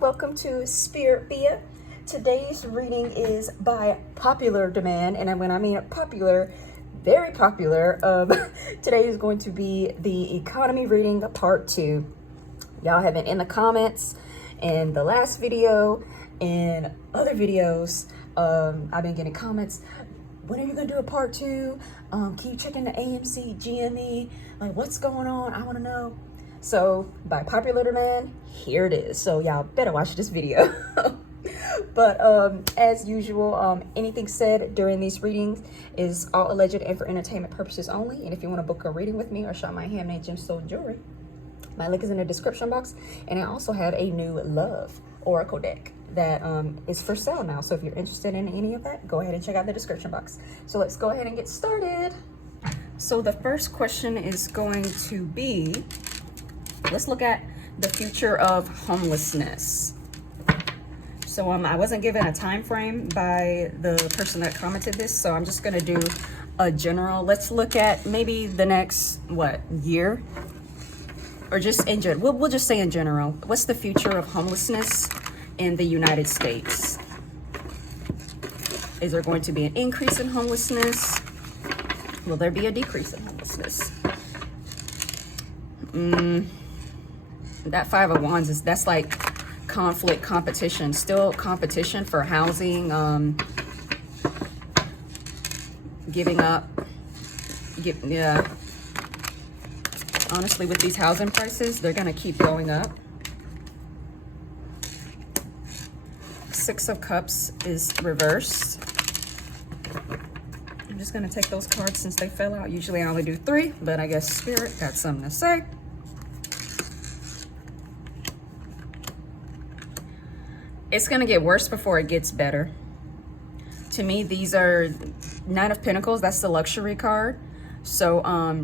welcome to Spirit Via. Today's reading is by popular demand, and when I mean popular, very popular. Today is going to be the economy reading part 2. Y'all have been in the comments in the last video and other videos. I've been getting comments. When are you gonna do a part 2? Keep checking the AMC, GME. Like, what's going on? I want to know. So by popular demand, here it is. So y'all better watch this video. But as usual, anything said during these readings is all alleged and for entertainment purposes only. And if you want to book a reading with me or shop my handmade gemstone jewelry, my link is in the description box. And I also have a new love oracle deck that is for sale now. So if you're interested in any of that, go ahead and check out the description box. So let's go ahead and get started. So the first question is going to be, let's look at the future of homelessness. So I wasn't given a time frame by the person that commented this, so I'm just gonna do a general. Let's look at maybe the next, year? Or just in general, we'll just say in general. What's the future of homelessness in the United States? Is there going to be an increase in homelessness? Will there be a decrease in homelessness? That Five of Wands that's like conflict, competition, still competition for housing, giving up. Yeah. Honestly, with these housing prices, they're gonna keep going up. Six of Cups is reversed. I'm just gonna take those cards since they fell out. Usually I only do 3, but I guess Spirit got something to say. It's gonna get worse before it gets better. To me, these are Nine of Pentacles. That's the luxury card. So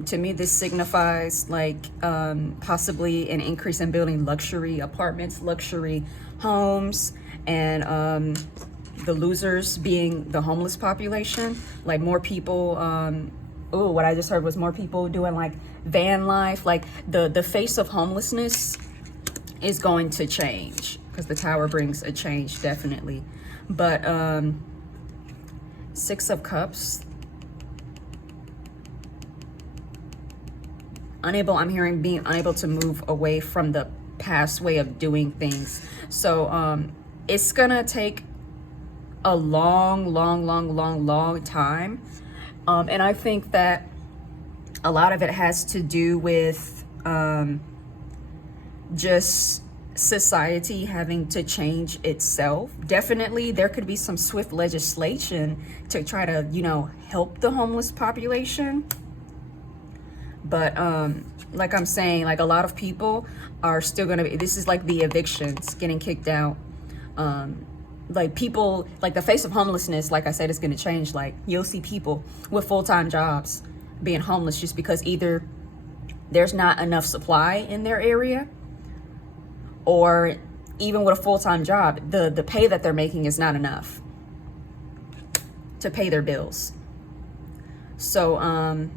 to me, this signifies like possibly an increase in building luxury apartments, luxury homes, and the losers being the homeless population. Like more people, what I just heard was more people doing like van life. Like the face of homelessness is going to change, because the Tower brings a change, definitely. But Six of Cups, I'm hearing being unable to move away from the past way of doing things. So it's gonna take a long time, and I think that a lot of it has to do with just society having to change itself. Definitely there could be some swift legislation to try to, help the homeless population. But like I'm saying, like a lot of people are still gonna be, this is like the evictions, getting kicked out. Like people, like the face of homelessness, like I said, is gonna change. Like you'll see people with full-time jobs being homeless just because either there's not enough supply in their area, or even with a full-time job, the pay that they're making is not enough to pay their bills. So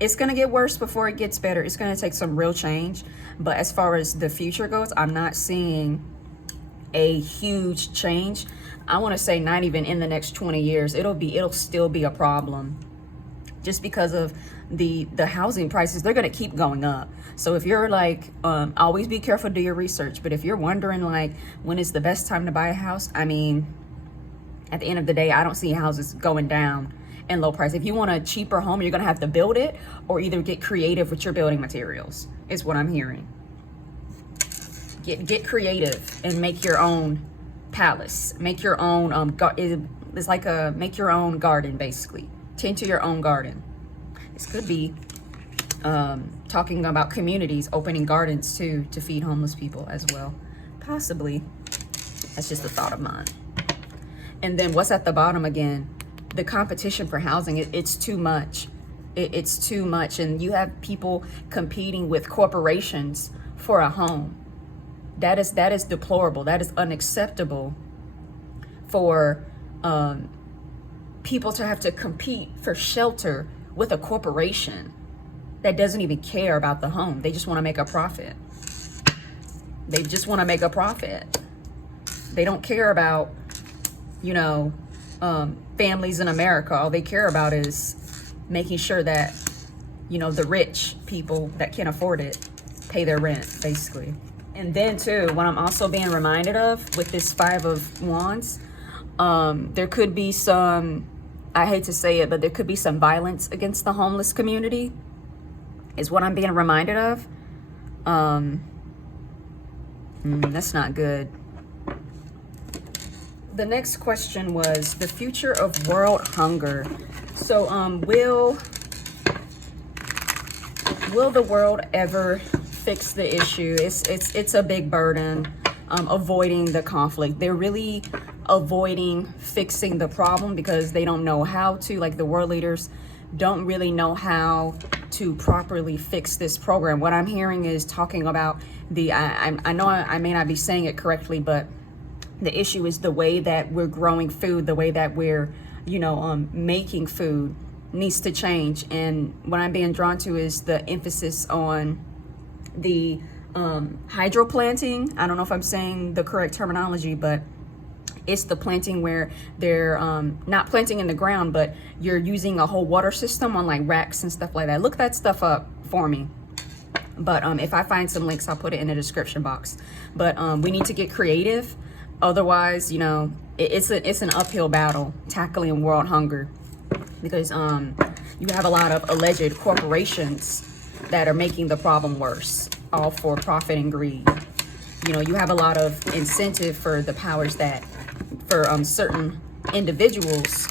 it's gonna get worse before it gets better. It's gonna take some real change. But as far as the future goes, I'm not seeing a huge change. I wanna say not even in the next 20 years. It'll still be a problem, just because of the housing prices. They're gonna keep going up. So if you're like, always be careful, do your research. But if you're wondering like, when is the best time to buy a house? I mean, at the end of the day, I don't see houses going down in low price. If you want a cheaper home, you're gonna have to build it, or either get creative with your building materials, is what I'm hearing. Get creative and make your own palace. Make your own, it's like make your own garden, basically. Tend to your own garden. This could be talking about communities opening gardens too, to feed homeless people as well, possibly. That's just a thought of mine. And then what's at the bottom again? The competition for housing. It's too much. It's too much, and you have people competing with corporations for a home. That is deplorable. That is unacceptable for people to have to compete for shelter with a corporation that doesn't even care about the home. They just want to make a profit. They just want to make a profit. They don't care about, you know, families in America. All they care about is making sure that, you know, the rich people that can afford it pay their rent, basically. And then too, what I'm also being reminded of with this Five of Wands, there could be some, I hate to say it, but there could be some violence against the homeless community, is what I'm being reminded of. That's not good. The next question was the future of world hunger. So, will the world ever fix the issue? It's a big burden, avoiding the conflict. They're really avoiding fixing the problem because they don't know how to, like the world leaders don't really know how to properly fix this program. What I'm hearing is talking about I know I may not be saying it correctly, but the issue is the way that we're growing food, the way that we're, you know, making food needs to change. And what I'm being drawn to is the emphasis on the hydro planting. I don't know if I'm saying the correct terminology, but it's the planting where they're not planting in the ground, but you're using a whole water system on like racks and stuff like that. Look that stuff up for me. But if I find some links, I'll put it in the description box. But we need to get creative. Otherwise, you know, it's an uphill battle tackling world hunger, because you have a lot of alleged corporations that are making the problem worse, all for profit and greed. You know, you have a lot of incentive for the powers that, for certain individuals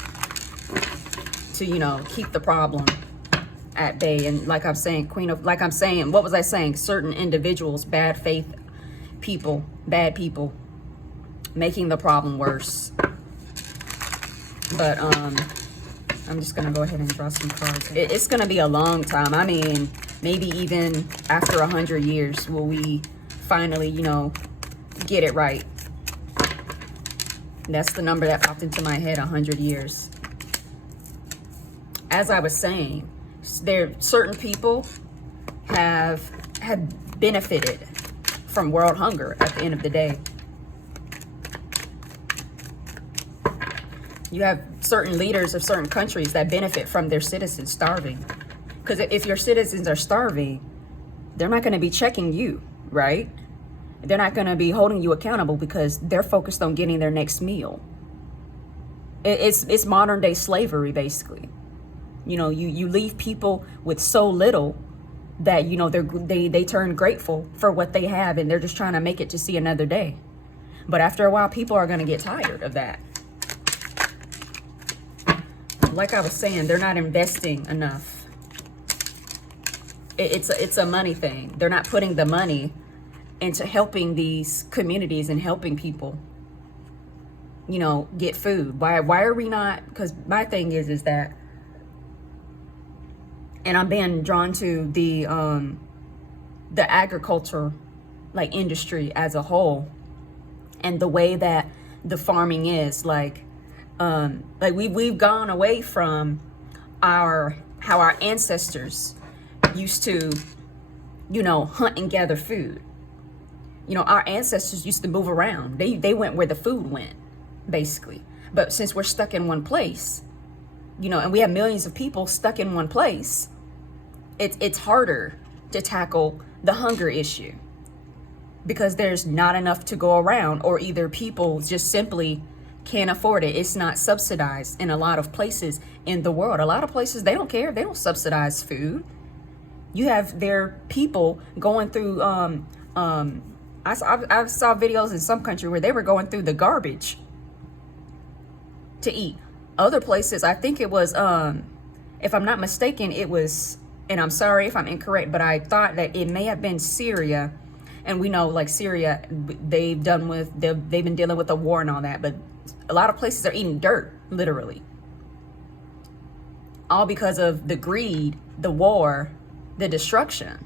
to, you know, keep the problem at bay. And like I'm saying, what was I saying? Certain individuals, bad faith people, bad people, making the problem worse. But I'm just gonna go ahead and draw some cards. It's gonna be a long time. I mean, maybe even after 100 years will we finally, you know, get it right. That's the number that popped into my head, 100 years. As I was saying, certain people have benefited from world hunger at the end of the day. You have certain leaders of certain countries that benefit from their citizens starving. Because if your citizens are starving, they're not going to be checking you, right? They're not going to be holding you accountable because they're focused on getting their next meal. It's modern day slavery, basically. You know, you leave people with so little that, you know, they turn grateful for what they have, and they're just trying to make it to see another day. But after a while, people are going to get tired of that. Like I was saying, they're not investing enough. It's a money thing. They're not putting the money into helping these communities and helping people, you know, get food. Why are we not? Because my thing is that, and I'm being drawn to the agriculture, like, industry as a whole, and the way that the farming is like we've gone away from how our ancestors used to, you know, hunt and gather food. You know, our ancestors used to move around. They went where the food went, basically. But since we're stuck in one place, you know, and we have millions of people stuck in one place, it's harder to tackle the hunger issue because there's not enough to go around, or either people just simply can't afford it. It's not subsidized in a lot of places in the world. A lot of places, they don't care. They don't subsidize food. You have their people going through, I saw videos in some country where they were going through the garbage to eat. Other places, I think it was, if I'm not mistaken, it was, and I'm sorry if I'm incorrect, but I thought that it may have been Syria. And we know, like, Syria, they've been dealing with the war and all that, but a lot of places are eating dirt, literally. All because of the greed, the war, the destruction.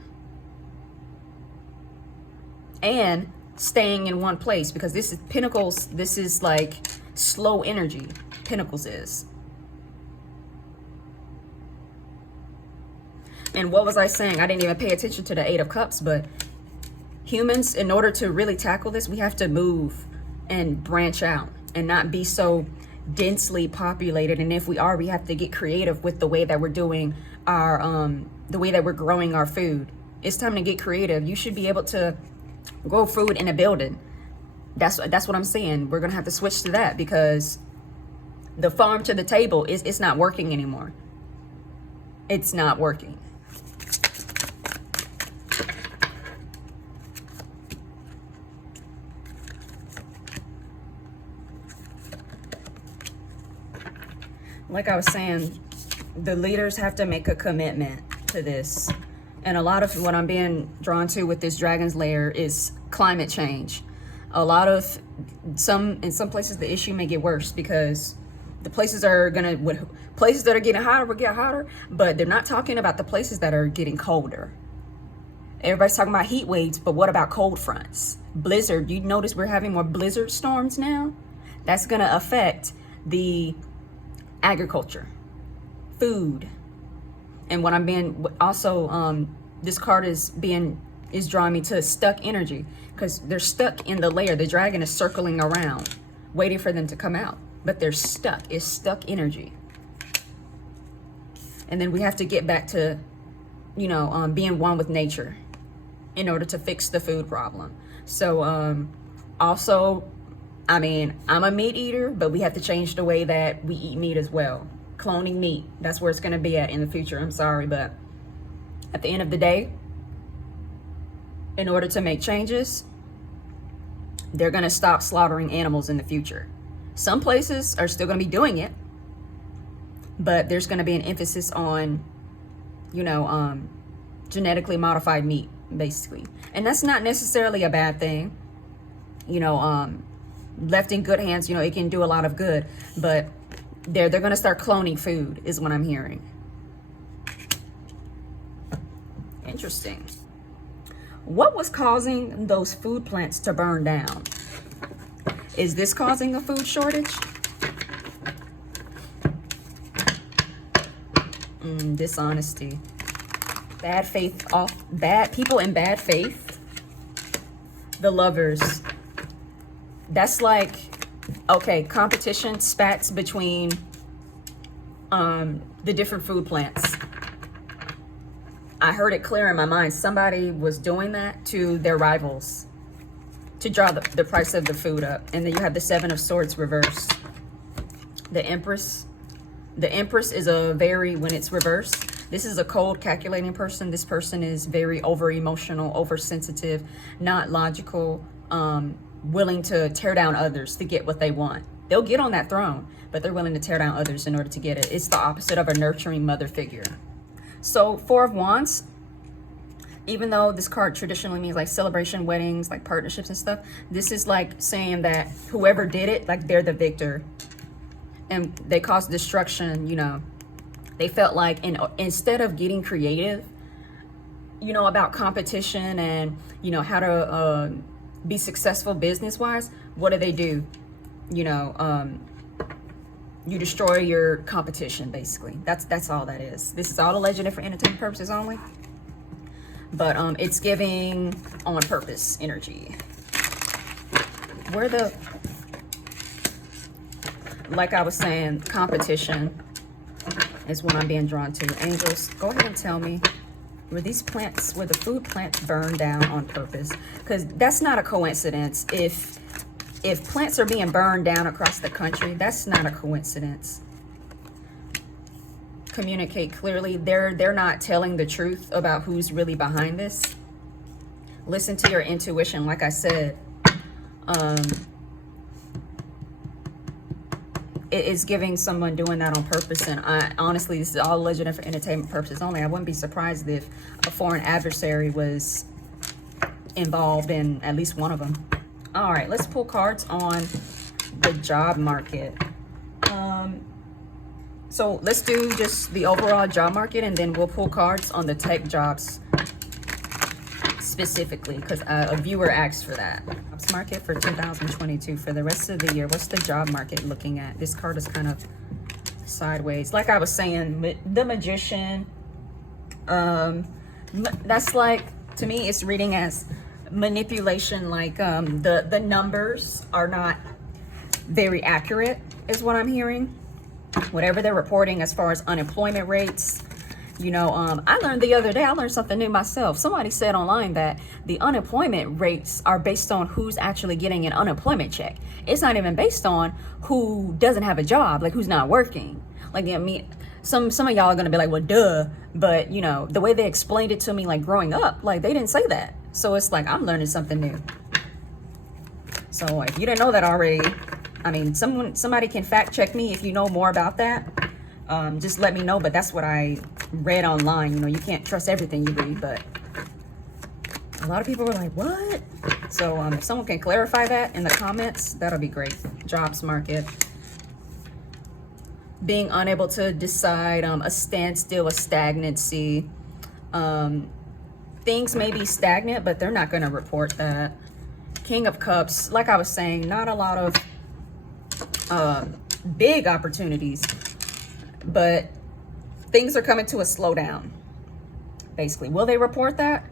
And staying in one place, because this is Pentacles, this is like slow energy. Pentacles is. And what was I saying? I didn't even pay attention to the Eight of Cups, but humans, in order to really tackle this, we have to move and branch out and not be so densely populated. And if we are, we have to get creative with the way that we're doing our the way that we're growing our food. It's time to get creative. You should be able to grow food in a building. That's what I'm saying. We're gonna have to switch to that, because the farm to the table it's not working anymore. It's not working. Like I was saying, the leaders have to make a commitment to this. And a lot of what I'm being drawn to with this dragon's lair is climate change. A lot of in some places the issue may get worse, because the places that are getting hotter will get hotter, but they're not talking about the places that are getting colder. Everybody's talking about heat waves, but what about cold fronts? Blizzard, you notice we're having more blizzard storms now? That's gonna affect the agriculture, food. And what I'm being also, this card is drawing me to stuck energy, because they're stuck in the layer. The dragon is circling around, waiting for them to come out, but they're stuck. It's stuck energy. And then we have to get back to, being one with nature in order to fix the food problem. So, also, I mean, I'm a meat eater, but we have to change the way that we eat meat as well. Cloning meat, that's where it's going to be at in the future. I'm sorry, but at the end of the day, in order to make changes, they're going to stop slaughtering animals in the future. Some places are still going to be doing it, but there's going to be an emphasis on, genetically modified meat, basically. And that's not necessarily a bad thing. Left in good hands, it can do a lot of good, but they're going to start cloning food is what I'm hearing. Interesting. What was causing those food plants to burn down? Is this causing a food shortage? Dishonesty. Bad faith, bad people in bad faith. The Lovers. That's like, okay, competition, spats between the different food plants. I heard it clear in my mind. Somebody was doing that to their rivals to draw the price of the food up. And then you have the Seven of Swords reversed. The Empress. The Empress is when it's reversed, this is a cold, calculating person. This person is very over-emotional, oversensitive, not logical, willing to tear down others to get what they want. They'll get on that throne, but they're willing to tear down others in order to get it. It's the opposite of a nurturing mother figure. So Four of Wands, even though this card traditionally means like celebration, weddings, like partnerships and stuff, this is like saying that whoever did it, like they're the victor. And they caused destruction, They felt like instead of getting creative, about competition and, how to be successful business-wise, what do? You destroy your competition, basically. That's all that is. This is all alleged for entertainment purposes only. But it's giving on purpose energy. Like I was saying, competition is what I'm being drawn to. Angels, go ahead and tell me, were the food plants burned down on purpose? Because that's not a coincidence. If plants are being burned down across the country, that's not a coincidence. Communicate clearly. They're not telling the truth about who's really behind this. Listen to your intuition, like I said. It is giving someone doing that on purpose, and honestly, this is all alleged for entertainment purposes only. I wouldn't be surprised if a foreign adversary was involved in at least one of them. All right, let's pull cards on the job market. So let's do just the overall job market, and then we'll pull cards on the tech jobs specifically, because a viewer asked for that. Jobs market for 2022 for the rest of the year. What's the job market looking at? This card is kind of sideways. Like I was saying, the Magician. That's like, to me, it's reading as manipulation, like the numbers are not very accurate is what I'm hearing. Whatever they're reporting as far as unemployment rates, you know, I learned the other day, I learned something new myself. Somebody said online that the unemployment rates are based on who's actually getting an unemployment check. It's not even based on who doesn't have a job, like who's not working. Like, I mean, some of y'all are gonna be like, well, duh. But you know, the way they explained it to me, like growing up, like they didn't say that. So it's like, I'm learning something new. So if you didn't know that already, I mean, somebody can fact check me if you know more about that. Just let me know, but that's what I read online. You know, you can't trust everything you read, but a lot of people were like, what? So if someone can clarify that in the comments, that'll be great. Jobs market. Being unable to decide, a standstill, a stagnancy. Things may be stagnant, but they're not going to report that. King of Cups, like I was saying, not a lot of big opportunities, but things are coming to a slowdown, basically. Will they report that?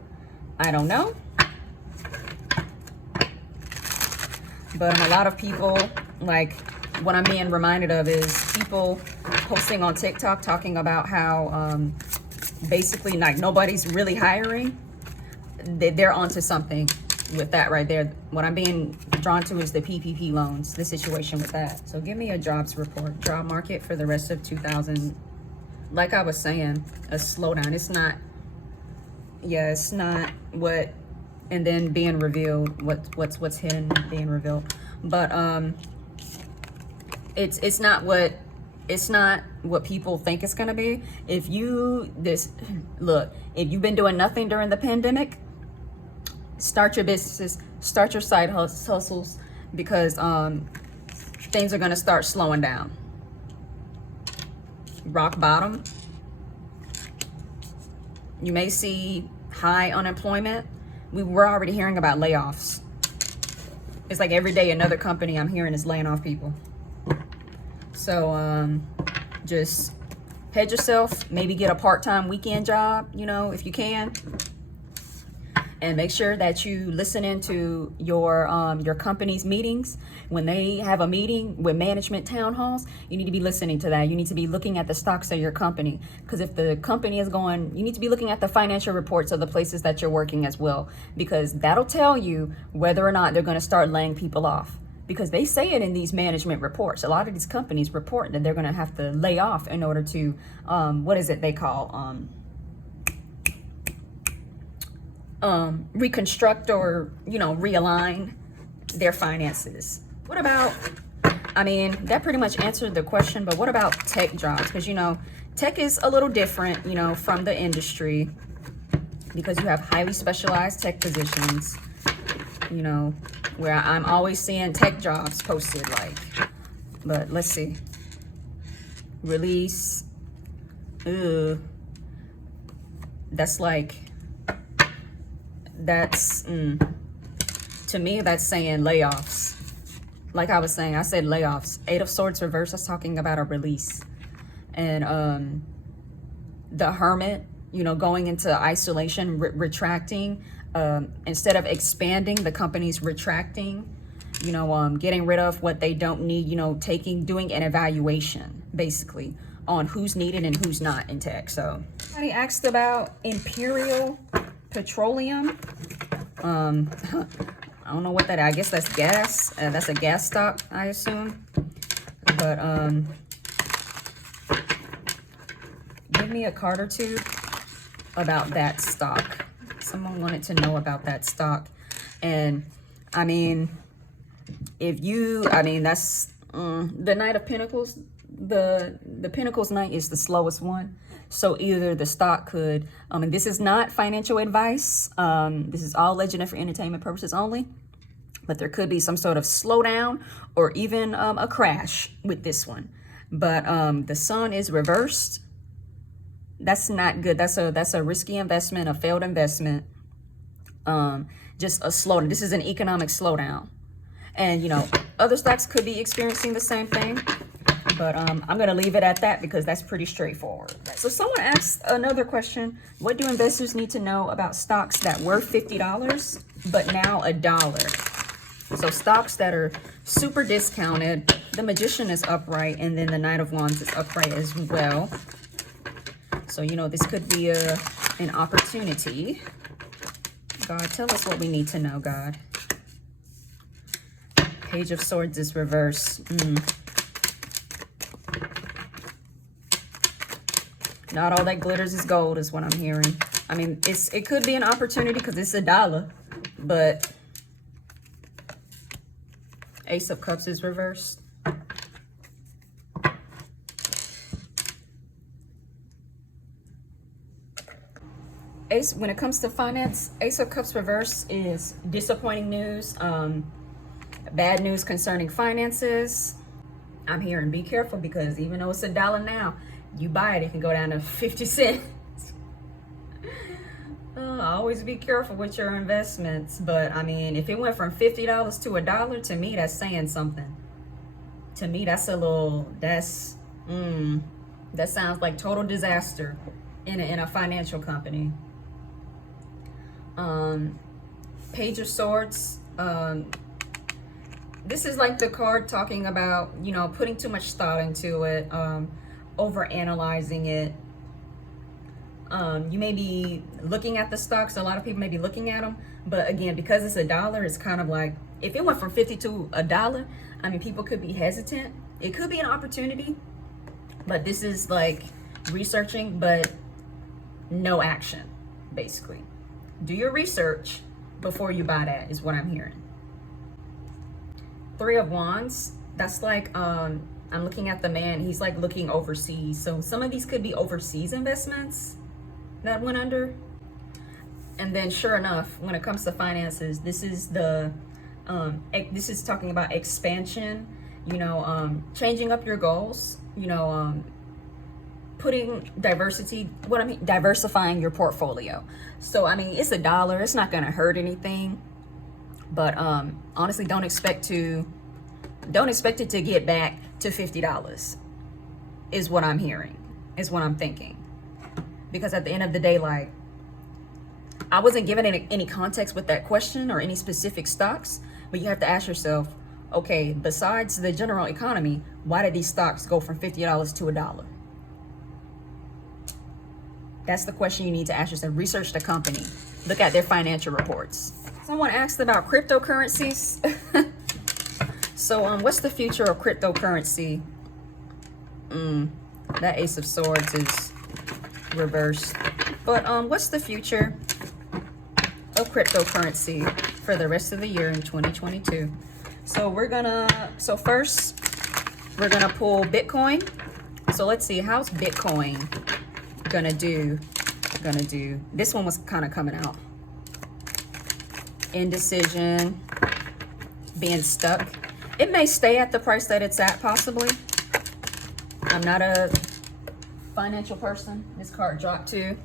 I don't know. But a lot of people, like, what I'm being reminded of is people posting on TikTok talking about how basically like nobody's really hiring. They're onto something with that right there. What I'm being drawn to is the PPP loans, the situation with that. So give me a jobs report, job market for the rest of 2000. Like I was saying, a slowdown. It's not, yeah, it's not what, and then being revealed, what's hidden being revealed. But it's not what people think it's gonna be. If you've been doing nothing during the pandemic, start your businesses, start your side hustles, because things are gonna start slowing down. Rock bottom. You may see high unemployment. We're already hearing about layoffs. It's like every day another company I'm hearing is laying off people. So just hedge yourself, maybe get a part-time weekend job, you know, if you can. And make sure that you listen into your company's meetings. When they have a meeting with management town halls, you need to be listening to that. You need to be looking at the stocks of your company, because if the company is going, you need to be looking at the financial reports of the places that you're working as well, because that'll tell you whether or not they're going to start laying people off. Because they say it in these management reports. A lot of these companies report that they're going to have to lay off in order to, what is it they call, reconstruct or, you know, realign their finances. What about, I mean, that pretty much answered the question, but what about tech jobs? Because, you know, tech is a little different, you know, from the industry, because you have highly specialized tech positions, you know, where I'm always seeing tech jobs posted, like, but let's see. Release. That's like, that's, to me, that's saying layoffs. Like I was saying, I said layoffs. Eight of Swords reverse, I was talking about a release. And the Hermit, you know, going into isolation, retracting. Instead of expanding, the company's retracting, you know, getting rid of what they don't need, you know, doing an evaluation, basically, on who's needed and who's not in tech. So somebody asked about Imperial Petroleum. I don't know what that is. I guess that's gas. That's a gas stock, I assume. But give me a card or two about that stock. Someone wanted to know about that stock. And I mean, that's the Knight of Pentacles. The Pentacles Knight is the slowest one. So either the stock could, and this is not financial advice. This is all legend for entertainment purposes only. But there could be some sort of slowdown or even a crash with this one. But the sun is reversed. That's not good. That's a risky investment, a failed investment. Just a slowdown. This is an economic slowdown. And, you know, other stocks could be experiencing the same thing. But I'm going to leave it at that, because that's pretty straightforward. So someone asked another question. What do investors need to know about stocks that were $50 but now $1? So stocks that are super discounted. The Magician is upright, and then the Knight of Wands is upright as well. So, you know, this could be an opportunity. God, tell us what we need to know, God. Page of Swords is reversed. Not all that glitters is gold is what I'm hearing. I mean, it could be an opportunity because it's $1, but Ace of Cups is reversed. When it comes to finance, Ace of Cups reverse is disappointing news, bad news concerning finances. I'm hearing be careful because even though it's $1 now, you buy it, it can go down to 50 cents. Always be careful with your investments. But I mean, if it went from $50 to $1, to me, that's saying something. To me, that's that sounds like total disaster in a financial company. Page of Swords. This is like the card talking about, you know, putting too much thought into it, over analyzing it. You may be looking at the stocks. A lot of people may be looking at them, but again, because it's $1, it's kind of like, if it went from 50 to $1, I mean, people could be hesitant. It could be an opportunity, but this is like researching, but no action, basically. Do your research before you buy that is what I'm hearing. Three of Wands, that's like, I'm looking at the man, he's like looking overseas. So some of these could be overseas investments that went under. And then sure enough, when it comes to finances, this is this is talking about expansion, you know, changing up your goals, you know, putting diversifying your portfolio. So, I mean, it's $1, it's not going to hurt anything, but, honestly, don't expect it to get back to $50 is what I'm hearing, is what I'm thinking. Because at the end of the day, like, I wasn't given any context with that question or any specific stocks, but you have to ask yourself, okay, besides the general economy, why did these stocks go from $50 to $1? That's the question you need to ask yourself. Research the company. Look at their financial reports. Someone asked about cryptocurrencies. So, what's the future of cryptocurrency? That Ace of Swords is reversed. But what's the future of cryptocurrency for the rest of the year in 2022? So first we're gonna pull Bitcoin. So let's see, how's Bitcoin gonna do? This one was kind of coming out. Indecision, being stuck. It may stay at the price that it's at, possibly. I'm not a financial person. This card dropped too.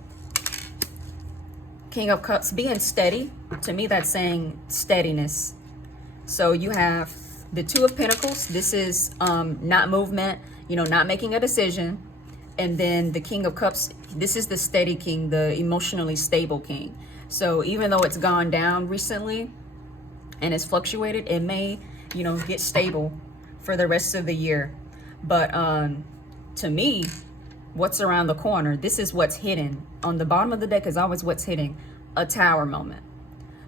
King of Cups, being steady. To me, that's saying steadiness. So you have the Two of Pentacles. This is not movement, you know, not making a decision. And then the King of Cups, this is the steady king, the emotionally stable king. So even though it's gone down recently and it's fluctuated, it may, you know, get stable for the rest of the year. But to me, what's around the corner, this is what's hidden. On the bottom of the deck is always what's hitting, a tower moment.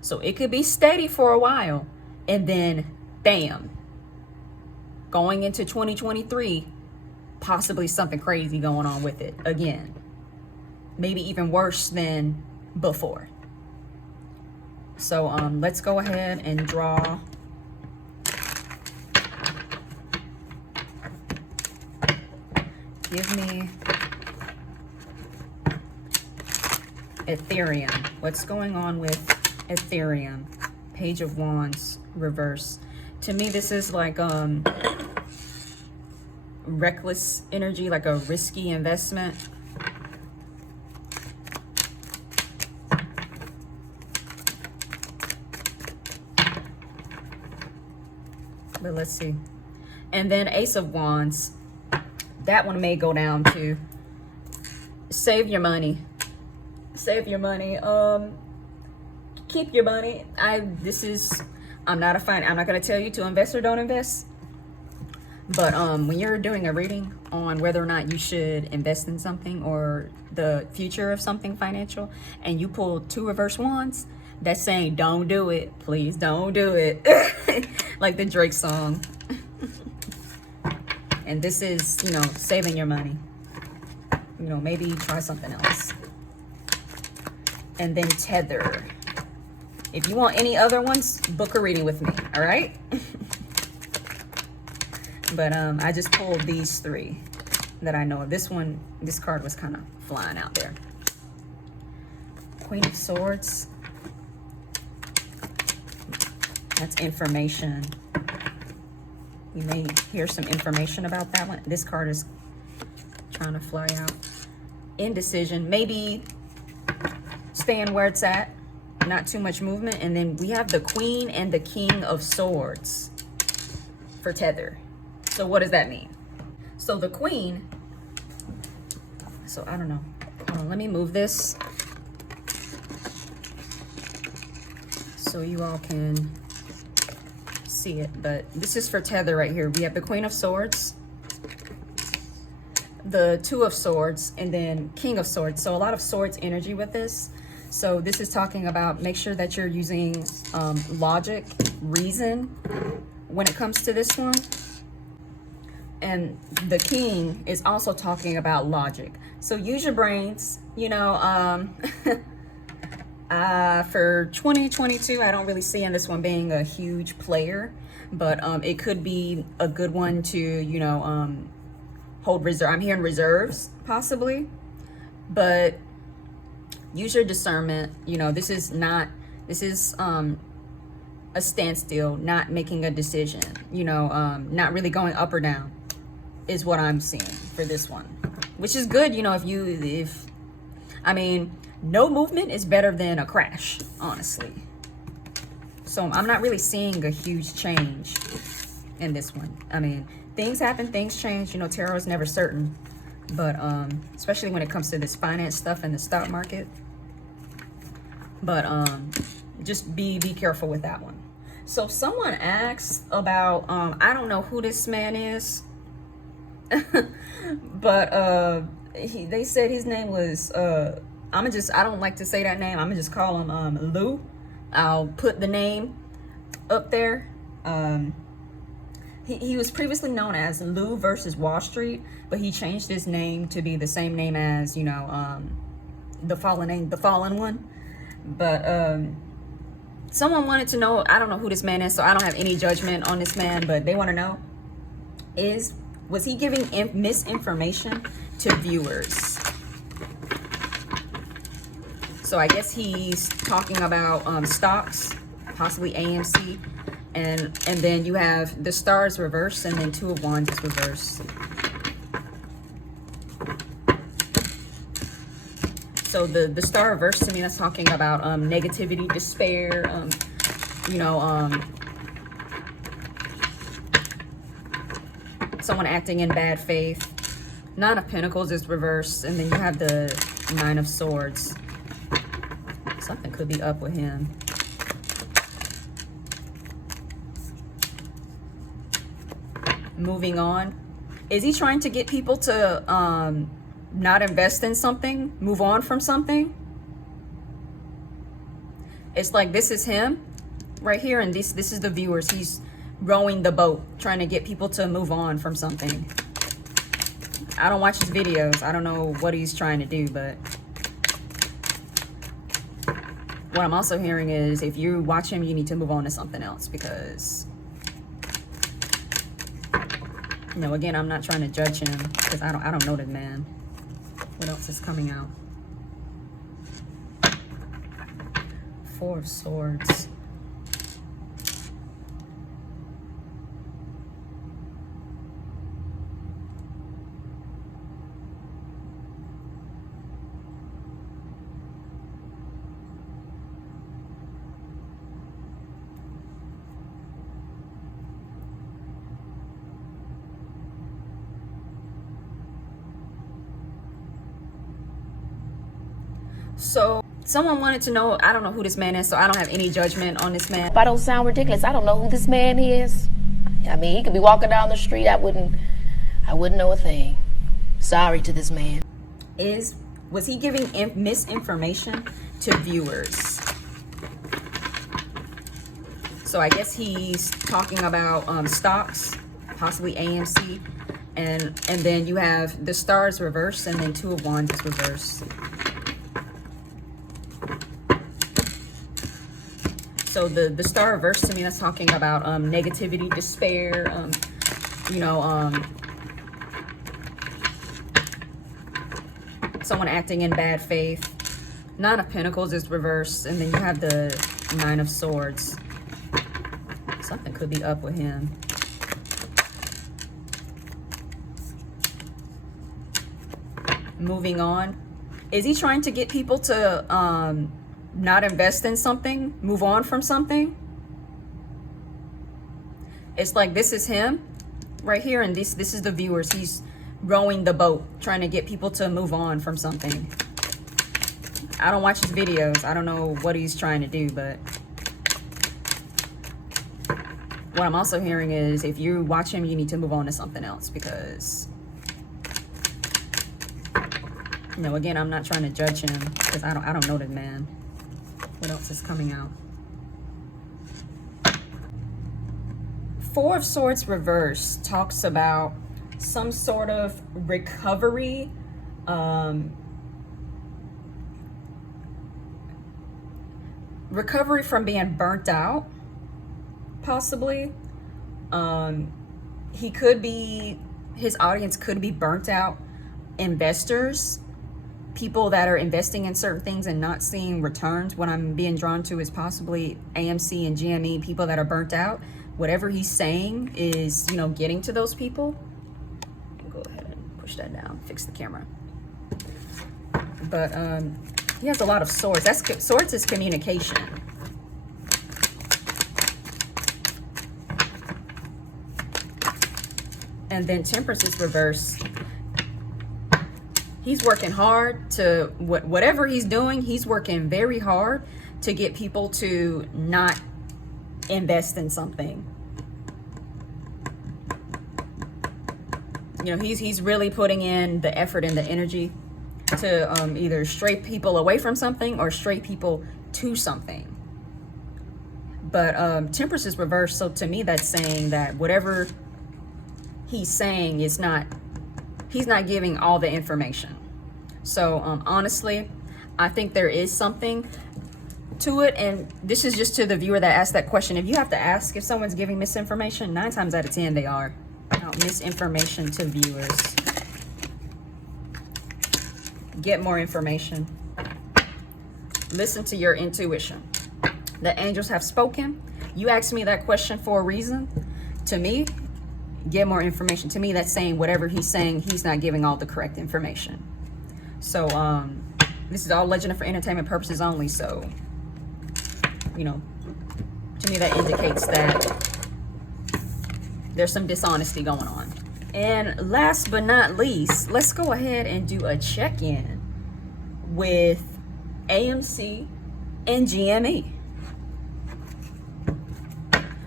So it could be steady for a while, and then bam, going into 2023, possibly something crazy going on with it again. Maybe even worse than before. So let's go ahead and draw give me Ethereum. What's going on with Ethereum? Page of Wands, reverse. To me, this is like reckless energy, like a risky investment. But let's see. And then Ace of Wands. That one may go down to save your money. Save your money. Keep your money. I'm not going to tell you to invest or don't invest. But when you're doing a reading on whether or not you should invest in something or the future of something financial, and you pull 2 reverse wands, that's saying don't do it. Please don't do it. Like the Drake song. And this is, saving your money. Maybe try something else. And then Tether. If you want any other ones, book a reading with me, all right? But I just pulled these 3 that I know of. This card was kind of flying out there. Queen of Swords. That's information. We may hear some information about that one. This card is trying to fly out. Indecision. Maybe staying where it's at. Not too much movement. And then we have the Queen and the King of Swords for Tether. So what does that mean? So the Queen, so I don't know. Hold on, let me move this so you all can see it. But this is for Tether right here. We have the Queen of Swords, the 2 of Swords, and then King of Swords. So a lot of swords energy with this. So this is talking about make sure that you're using logic, reason when it comes to this one. And the King is also talking about logic. So use your brains, for 2022, I don't really see in this one being a huge player, but it could be a good one to, hold reserve. I'm hearing reserves possibly, but use your discernment. This is a standstill, not making a decision, not really going up or down is what I'm seeing for this one, which is good. No movement is better than a crash, honestly. So I'm not really seeing a huge change in this one. Things happen, things change. Tarot is never certain, but especially when it comes to this finance stuff in the stock market. But just be careful with that one. So someone asked about, I don't know who this man is, but they said his name was, I don't like to say that name. I'm gonna just call him Lou. I'll put the name up there. He was previously known as Lou versus Wall Street, but he changed his name to be the same name as, the fallen one. But someone wanted to know, I don't know who this man is, so I don't have any judgment on this man, but they want to know, was he giving misinformation to viewers? So I guess he's talking about stocks, possibly AMC, and then you have the stars reversed, and then 2 of Wands is reversed. So the star reverse to me, that's talking about negativity, despair, someone acting in bad faith. 9 of Pentacles is reversed, and then you have the 9 of Swords. Something could be up with him. Moving on. Is he trying to get people to not invest in something, move on from something? It's like this is him right here, and this is the viewers. He's rowing the boat, trying to get people to move on from something. I don't watch his videos. I don't know what he's trying to do, but what I'm also hearing is if you watch him, you need to move on to something else, because again, I'm not trying to judge him because I don't know the man. What else is coming out? 4 of Swords. So someone wanted to know, I don't know who this man is, so I don't have any judgment on this man. If I don't sound ridiculous, I don't know who this man is. I mean, he could be walking down the street, I wouldn't know a thing. Sorry to this man. Was he giving misinformation to viewers? So I guess he's talking about stocks, possibly AMC, and then you have the stars reversed, and then 2 of Wands is reversed. So the star reverse, to me, that's talking about negativity, despair, someone acting in bad faith. 9 of Pentacles is reversed, and then you have the 9 of Swords. Something could be up with him. Moving on. Is he trying to get people to not invest in something, move on from something? It's like this is him right here, and this is the viewers. He's rowing the boat, trying to get people to move on from something. I don't watch his videos. I don't know what he's trying to do, but what I'm also hearing is if you watch him, you need to move on to something else, because, you know, again, I'm not trying to judge him because I don't know the man. What else is coming out? 4 of Swords reversed talks about some sort of recovery, recovery from being burnt out, possibly. He could be, his audience could be burnt out investors, people that are investing in certain things and not seeing returns. What I'm being drawn to is possibly AMC and GME, people that are burnt out. Whatever he's saying is, you know, getting to those people. Go ahead and push that down, fix the camera. But he has a lot of swords. Swords is communication. And then Temperance is reversed. He's working hard to, whatever he's doing, he's working very hard to get people to not invest in something. You know, he's really putting in the effort and the energy to either stray people away from something or stray people to something. But Temperance is reversed, so to me that's saying that whatever he's saying is not, he's not giving all the information. So honestly, I think there is something to it, and this is just to the viewer that asked that question. If you have to ask if someone's giving misinformation, 9 times out of 10 they are. Misinformation to viewers. Get more information. Listen to your intuition. The angels have spoken. You asked me that question for a reason. To me, get more information. To me, that's saying whatever he's saying, he's not giving all the correct information. So this is all legend for entertainment purposes only. So, you know, to me that indicates that there's some dishonesty going on. And last but not least, let's go ahead and do a check-in with AMC and GME.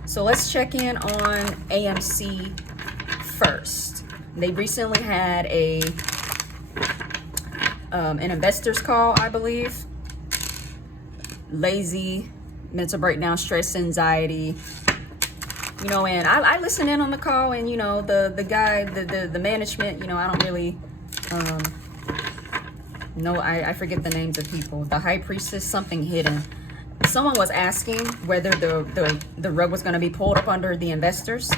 So let's check in on AMC first. They recently had an investors call, I believe. Lazy, mental breakdown, stress, anxiety. You know, and I listen in on the call, and you know, the guy, the management, you know, I don't really know, I forget the names of people. The high priestess, something hidden. Someone was asking whether the rug was going to be pulled up under the investors,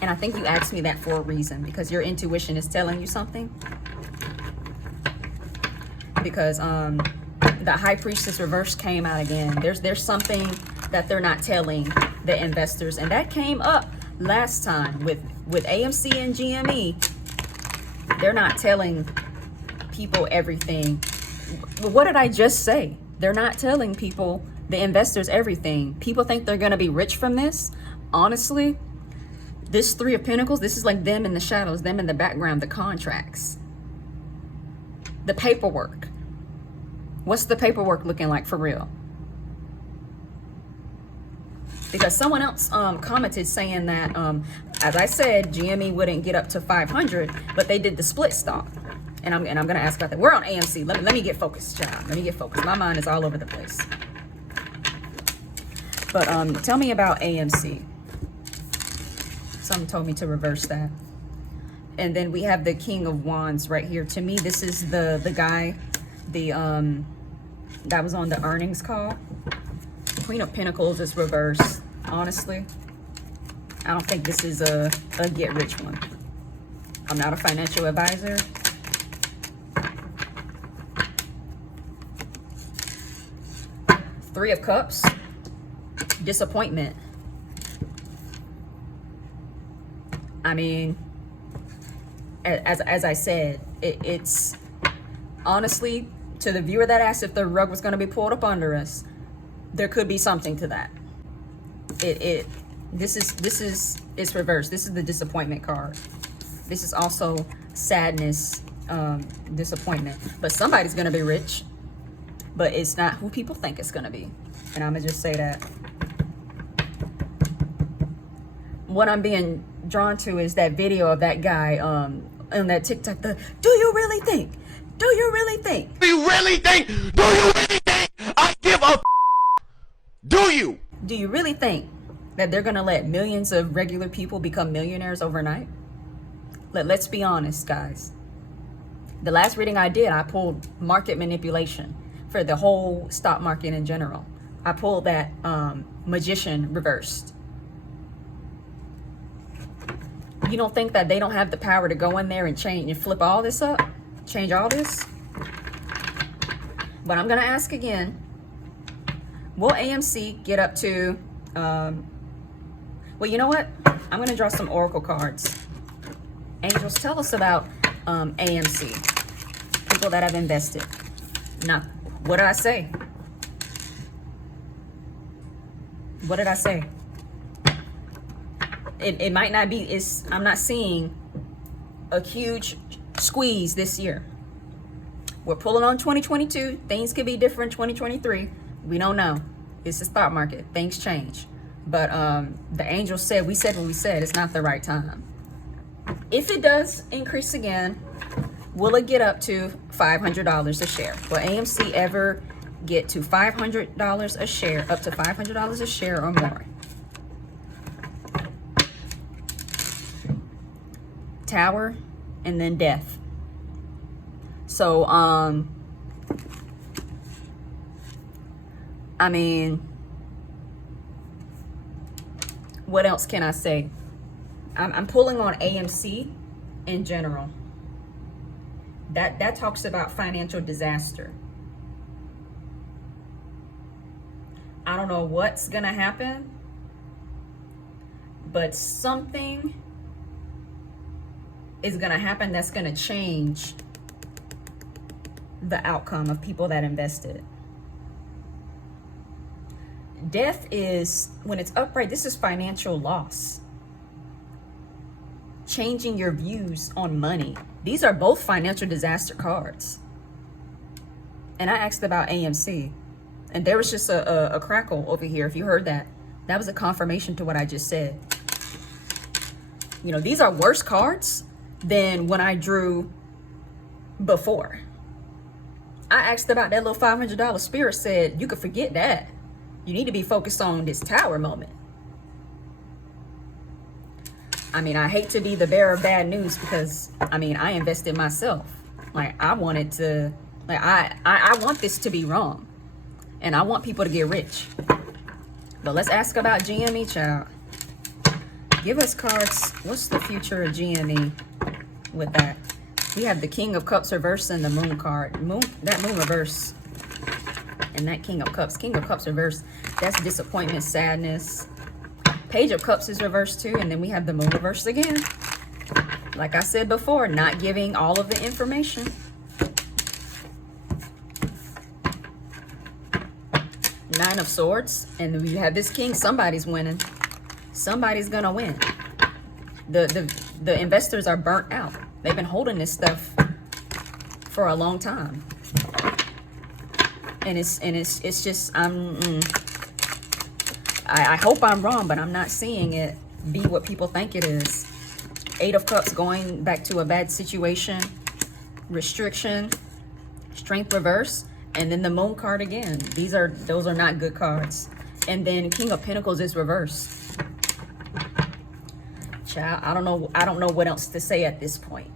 and I think you asked me that for a reason, because your intuition is telling you something. Because the high priestess reverse came out again. There's something that they're not telling the investors, and that came up last time with AMC and GME. They're not telling people everything. What did I just say? They're not telling people, the investors, everything. People think they're going to be rich from this. Honestly, this 3 of Pentacles, this is like them in the shadows, them in the background, the contracts, the paperwork. What's the paperwork looking like for real? Because someone else commented saying that, as I said, GME wouldn't get up to 500, but they did the split stock. And I'm going to ask about that. We're on AMC. Let me get focused, child. Let me get focused. My mind is all over the place. But tell me about AMC. Someone told me to reverse that. And then we have the King of Wands right here. To me, this is the guy, that was on the earnings call. Queen of Pentacles is reversed. Honestly, I don't think this is a get rich one. I'm not a financial advisor. Three of Cups. Disappointment. I mean, as I said, it's honestly, to the viewer that asked if the rug was going to be pulled up under us, there could be something to that. This is it's reversed. This is the disappointment card. This is also sadness, disappointment. But somebody's gonna be rich, but it's not who people think it's gonna be. And I'm gonna just say that. What I'm being drawn to is that video of that guy on that TikTok. Do you really think? Do you really think? Do you really think? Do you really think? I give a Do you? Do you really think that they're gonna let millions of regular people become millionaires overnight? Let's be honest, guys. The last reading I did, I pulled market manipulation for the whole stock market in general. I pulled that magician reversed. You don't think that they don't have the power to go in there and change and flip all this up? Change all this? But I'm gonna ask again, will AMC get up to, well, you know what? I'm gonna draw some oracle cards. Angels, tell us about AMC, people that have invested. Now, what did I say? What did I say? It might not be, I'm not seeing a huge squeeze this year. We're pulling on 2022. Things could be different 2023. We don't know. It's the stock market. Things change. But the angels said, we said what we said. It's not the right time. If it does increase again, will it get up to $500 a share? Will AMC ever get to $500 a share, up to $500 a share or more? Tower and then death. So, I mean, what else can I say? I'm pulling on AMC in general. That talks about financial disaster. I don't know what's gonna happen, but something is gonna happen that's gonna change the outcome of people that invested. Death is, when it's upright, this is financial loss. Changing your views on money. These are both financial disaster cards. And I asked about AMC, and there was just a crackle over here. If you heard that, that was a confirmation to what I just said. You know, these are worse cards than when I drew before. I asked about that little $500. Spirit said, you could forget that. You need to be focused on this tower moment. I mean, I hate to be the bearer of bad news because, I mean, I invested myself. Like, I wanted to, like, I want this to be wrong. And I want people to get rich. But let's ask about GME, child. Give us cards. What's the future of GME with that? We have the King of Cups reverse and the Moon card. That Moon reverse and that King of Cups. King of Cups reverse. That's disappointment, sadness. Page of Cups is reversed too. And then we have the Moon reverse again. Like I said before, not giving all of the information. Nine of Swords. And we have this King. Somebody's winning. Somebody's gonna win. The investors are burnt out. They've been holding this stuff for a long time. And it's just I hope I'm wrong, but I'm not seeing it be what people think it is. 8 of Cups going back to a bad situation, restriction, Strength reverse, and then the Moon card again. Those are not good cards. And then King of Pentacles is reversed. Child, I don't know what else to say at this point.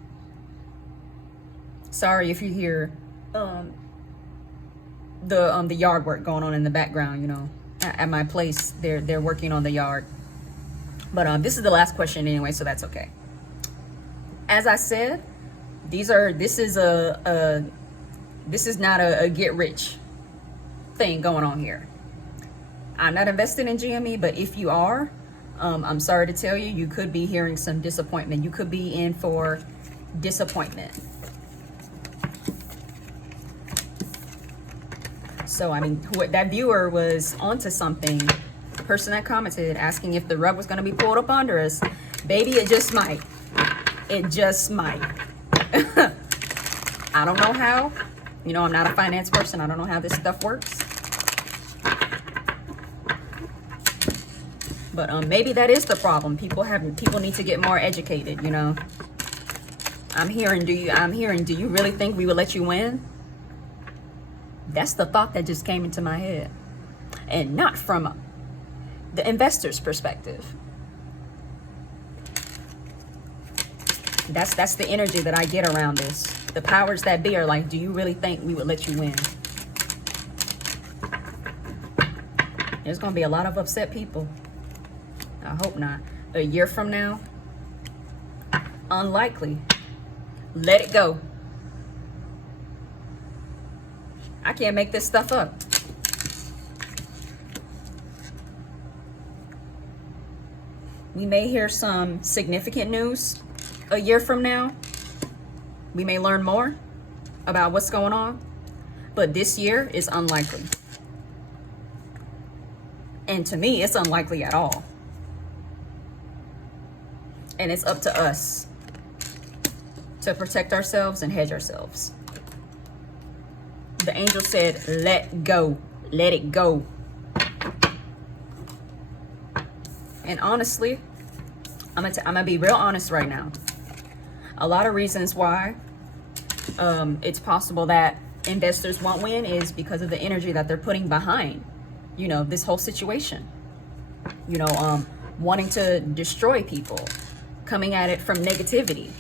Sorry if you hear the yard work going on in the background, you know. At my place, they're working on the yard. But this is the last question anyway, so that's okay. As I said, this is not a get rich thing going on here. I'm not invested in GME, but if you are, I'm sorry to tell you, you could be hearing some disappointment. You could be in for disappointment. So, I mean, that viewer was onto something. The person that commented asking if the rug was going to be pulled up under us. Baby, it just might. It just might. I don't know how. You know, I'm not a finance person. I don't know how this stuff works. But maybe that is the problem. People need to get more educated, you know. I'm hearing, do you really think we would let you win? That's the thought that just came into my head. And not from the investor's perspective. That's the energy that I get around this. The powers that be are like, do you really think we would let you win? There's going to be a lot of upset people. I hope not. A year from now, unlikely. Let it go. I can't make this stuff up. We may hear some significant news a year from now. We may learn more about what's going on, but this year is unlikely. And to me, it's unlikely at all. And it's up to us to protect ourselves and hedge ourselves. The angel said, let go. Let it go. And honestly, I'm gonna be real honest right now. A lot of reasons why it's possible that investors won't win is because of the energy that they're putting behind, you know, this whole situation. You know, wanting to destroy people, coming at it from negativity.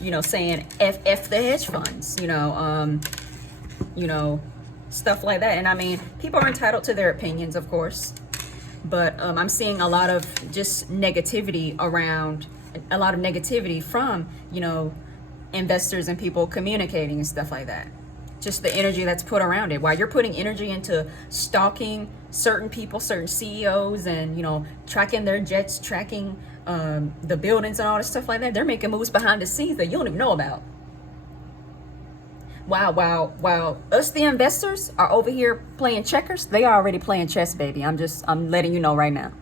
You know, saying F the hedge funds, you know, stuff like that. And I mean, people are entitled to their opinions, of course. But I'm seeing a lot of just negativity around, a lot of negativity from, you know, investors and people communicating and stuff like that. Just the energy that's put around it. While you're putting energy into stalking certain people, certain CEOs, and, you know, tracking their jets, tracking the buildings and all this stuff like that, they're making moves behind the scenes that you don't even know about. While us, the investors, are over here playing checkers, they are already playing chess, baby. I'm letting you know right now.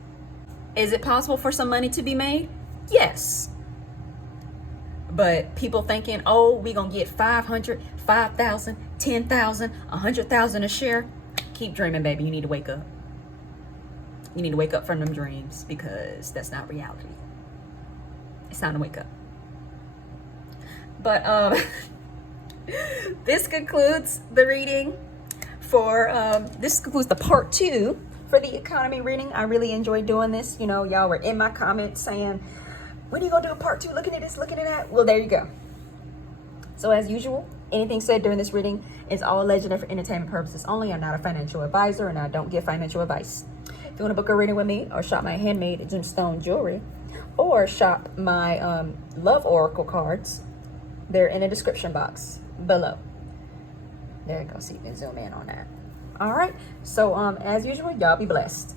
Is it possible for some money to be made? Yes. But people thinking, oh, we gonna get 500, 5,000, 10,000, 100,000 a share. Keep dreaming, baby. You need to wake up. You need to wake up from them dreams, because that's not reality. It's time to wake up. But this concludes the reading for this concludes the part 2 for the economy reading. I really enjoyed doing this. You know, y'all were in my comments saying, when are you gonna do a part 2? Looking at this, looking at that. Well, there you go. So as usual, anything said during this reading is all alleged and for entertainment purposes only. I'm not a financial advisor, and I don't give financial advice. If you want to book a reading with me, or shop my handmade gemstone jewelry, or shop my love oracle cards, they're in the description box below. There you go. So you can zoom in on that. All right. So as usual, y'all be blessed.